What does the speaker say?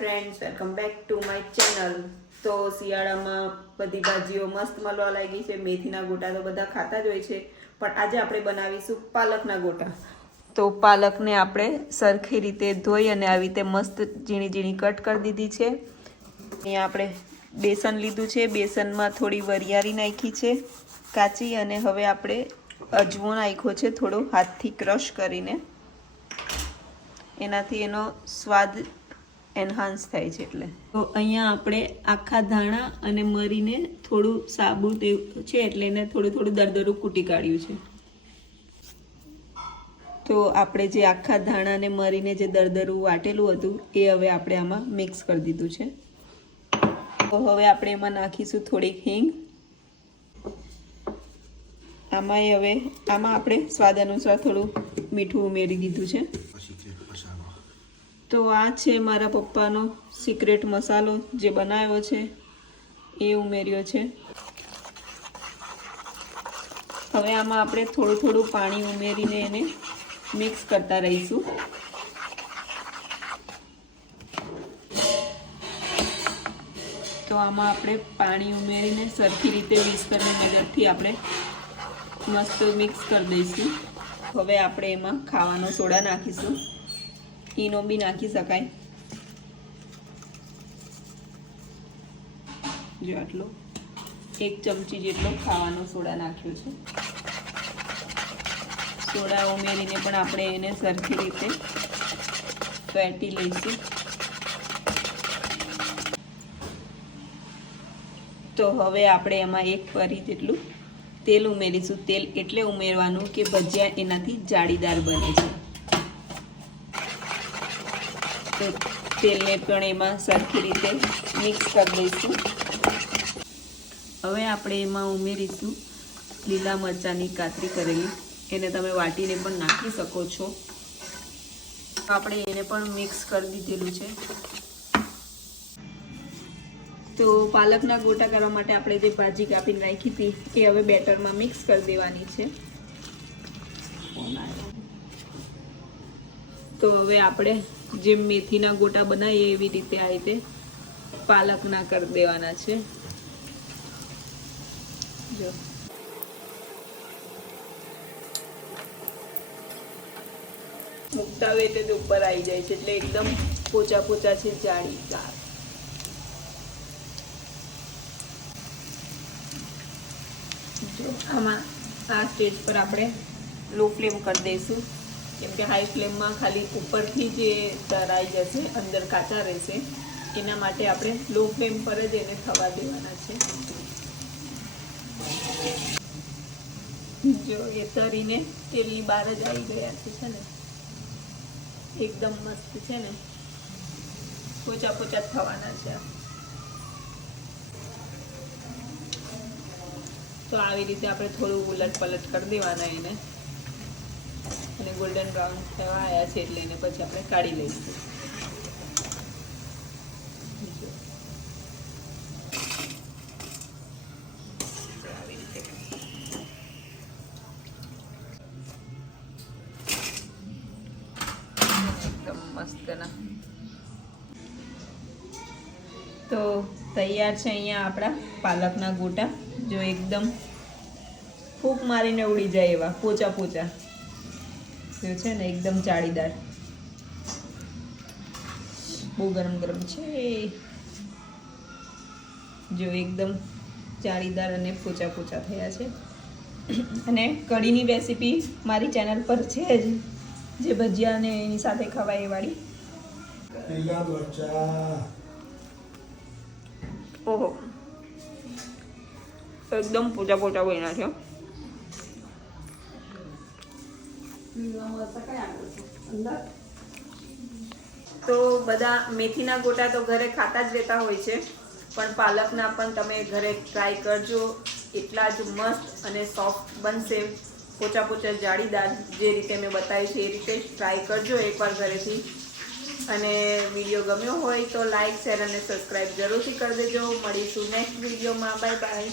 Friends, welcome back to my channel. તો શિયાળામાં બધી ભાજીઓ મસ્ત મળવા લાગી છે। મેથીના ગોટા તો બધા ખાતા જ હોય છે, પણ આજે આપણે બનાવીશું પાલકના ગોટા। તો પાલકને આપણે સરખી રીતે ધોઈ અને આવી રીતે મસ્ત ઝીણી ઝીણી કટ કરી દીધી છે। અહીંયા આપણે બેસન લીધું છે, બેસનમાં થોડી વરિયાળી નાખી છે કાચી, અને હવે આપણે અજમો નાખ્યો છે થોડો હાથથી ક્રશ કરીને, એનાથી એનો સ્વાદ એન્હાન્સ થાય છે। એટલે તો અહીંયા આપણે આખા ધાણા અને મરીને થોડું સાબુત છે એટલે એને થોડું થોડું દરદરું કૂટી કાઢ્યું છે। તો આપણે જે આખા ધાણા અને મરીને જે દરદરું વાટેલું હતું એ હવે આપણે આમાં મિક્સ કરી દીધું છે। તો હવે આપણે એમાં નાખીશું થોડીક હિંગ। આમાં આપણે સ્વાદ અનુસાર થોડું મીઠું ઉમેરી દીધું છે। તો આ છે મારા પપ્પાનો સિક્રેટ મસાલો જે બનાવ્યો છે એ ઉમેર્યો છે। હવે આમાં આપણે થોડું થોડું પાણી ઉમેરીને એને મિક્સ કરતા રહીશું। તો આમાં આપણે પાણી ઉમેરીને સરખી રીતે વિસ્કરની મદદથી આપણે મસ્ત મિક્સ કરી દઈશું। હવે આપણે એમાં ખાવાનો સોડા નાખીશું, ઈનો બી નાખી શકાય, જો આટલો 1 ચમચી જેટલો ખાવાનો સોડા નાખ્યો છે। સોડા ઉમેરીને પણ આપણે એને સરખી રીતે ફેટી લઈશું। તો હવે આપણે એમાં 1 પરી જેટલું તેલ ઉમેરીશું। તેલ એટલે ઉમેરવાનું કે ભજીયા એનાથી જાળીદાર બને છે। તો તેલને પણ એમાં સરખી રીતે મિક્સ કરી દઈશું। હવે આપણે એમાં ઉમેરીશું લીલા મરચાંની કાતરી કરેલી, એને તમે વાટીને પણ નાખી શકો છો। આપણે એને પણ મિક્સ કરી દીધેલું છે। તો પાલકના ગોટા કરવા માટે આપણે જે ભાજી કાપીને રાખી હતી એ હવે બેટરમાં મિક્સ કરી દેવાની છે। તો હવે આપણે જે મેથીના ગોટા બનાવીએ એવી રીતે આ રીતે પાલકના કરી દેવાના છે। જો મૂકતા હોય એટલે ઉપર આવી જાય છે, એટલે એકદમ પોચા પોચા છે, જાળીદાર। જો આમાં આ સ્ટેજ પર આપણે લો ફ્લેમ કરી દઈશું, કેમ કે હાઈ ફ્લેમમાં ખાલી ઉપરથી જે તરાઈ જશે, અંદર કાચા રહેશે, એના માટે આપણે લો ફ્લેમ પર જ એને થવા દેવાના છે। જો એ તરીને તેલની બહાર જ આવી ગયા છે ને, એકદમ મસ્ત છે ને, પોચા પોચા થવાના છે। તો આવી રીતે આપણે થોડું ઉલટ પલટ કરી દેવાના એને, અને ગોલ્ડન બ્રાઉન થવા આવ્યા છે એટલે એને પછી આપણે કાઢી લઈશું। આવી રીતે એકદમ મસ્ત ના। તો તૈયાર છે અહીંયા આપણા પાલકના ગોટા। જો એકદમ ફૂંક મારીને ઉડી જાય એવા પોચા પોચા જો છે ને, એકદમ જાળીદાર। બહુ ગરમ ગરમ છે, જો એકદમ જાળીદાર અને પોચા પોચા થયા છે। અને કઢીની રેસીપી મારી ચેનલ પર છે જ, જે ભજીયા ને એની સાથે ખવાય એ વાળી। ઓહો, એકદમ પોચા પોચા બન્યા છે। તો બધા મેથીના ગોટા તો ઘરે ખાતા જ રહેતા હોય છે, પણ પાલકના પણ તમે ઘરે ટ્રાય કરજો, એટલા જ મસ્ત અને સોફ્ટ બનશે, પોચા પોચા જાળીદાર, જે રીતે મેં બતાવી છે એ રીતે જ ટ્રાય કરજો એકવાર ઘરેથી। અને વિડીયો ગમ્યો હોય તો લાઈક, શેર અને સબસ્ક્રાઈબ જરૂરથી કરી દેજો। મળીશું નેક્સ્ટ વિડીયોમાં। Bye bye.